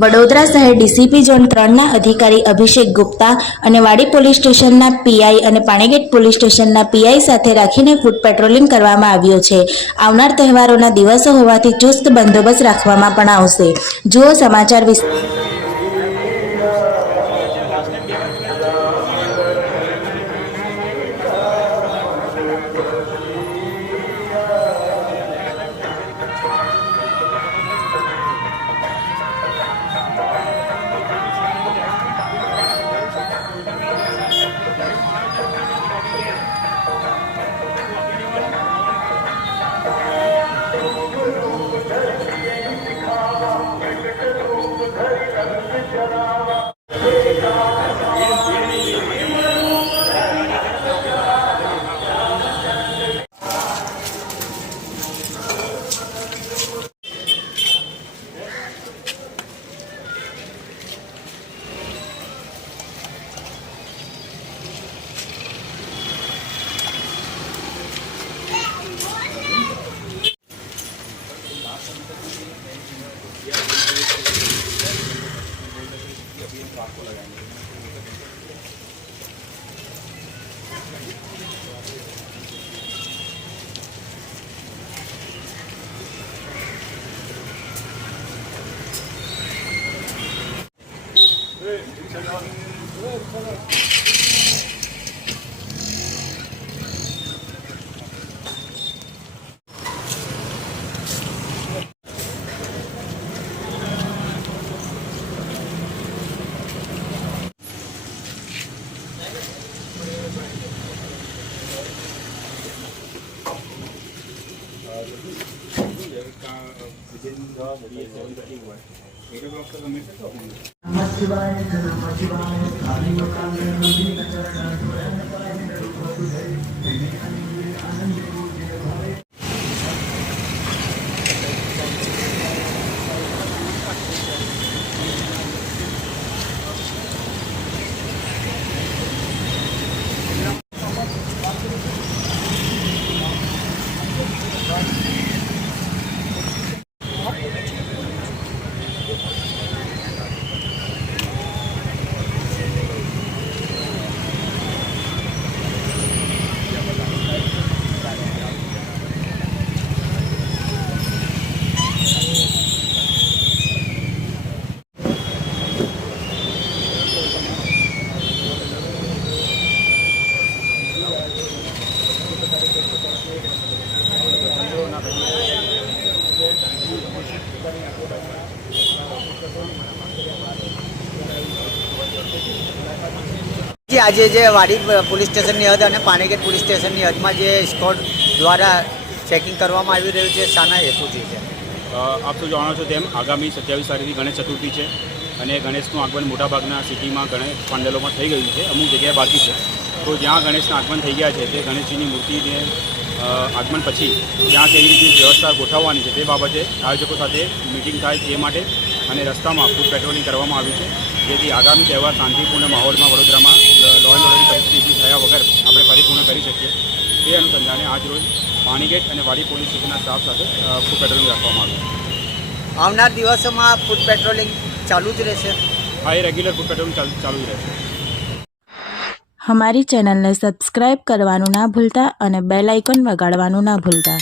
વડોદરા શહેર DCP zone 3ના અધિકારી અભિષેક ગુપ્તા અને વાડી પોલીસ સ્ટેશનના પીઆઈ અને પાણીગેટ પોલીસ સ્ટેશનના પીઆઈ સાથે રાખીને ફૂટ પેટ્રોલિંગ કરવામાં આવ્યો છે। આવનાર તહેવારોના દિવસો હોવાથી ચુસ્ત બંદોબસ્ત રાખવામાં પણ આવશે। જુઓ સમાચાર आज वाड़ी पुलिस स्टेशन की हद और पानीगेट पुलिस स्टेशन की हद में स्क्वॉड द्वारा चेकिंग करवामां आवी रह्युं छे। शाना हेतुथी छे? आप तो जाणो छो तेम आगामी 27 तारीखથી गणेश चतुर्थी है और गणेशनु आगमन मोटा भागना सिटी में गणेश पंडलों में थी गयु है। अमुक जगह बाकी है तो ज्यां गणेशना आगमन थी गया है ते गणेशजी की मूर्ति ने आगमन पछी त्यां केवी रीते व्यवस्था गोठववानी छे ते बाबते आयोजकों साथ मीटिंग थाय ते माटे अने रस्ता में फूट पेट्रोलिंग करवामां आव्युं छे जेथी आगामी तहेवार शांतिपूर्ण माहौल में वडोदरा में लॉ एंड ऑर्डर परिस्थिति थया वगर आपणे परिपूर्ण करी शकीए ते अनुसंधाने आज रोज पानीगेट और वाड़ी पोलीस स्टेशन स्टाफ साथ फूट पेट्रोलिंग रखवामां आव्युं। आवनार दिवसोमां फूट पेट्रोलिंग चालू ज रहेशे? हाँ, रेग्युलर फूट पेट्रोलिंग चालू ज रहेशे। हमारी चैनल ने सब्सक्राइब करवानुं ना भूलता और बेल आइकन वगाड़वानुं ना भूलता।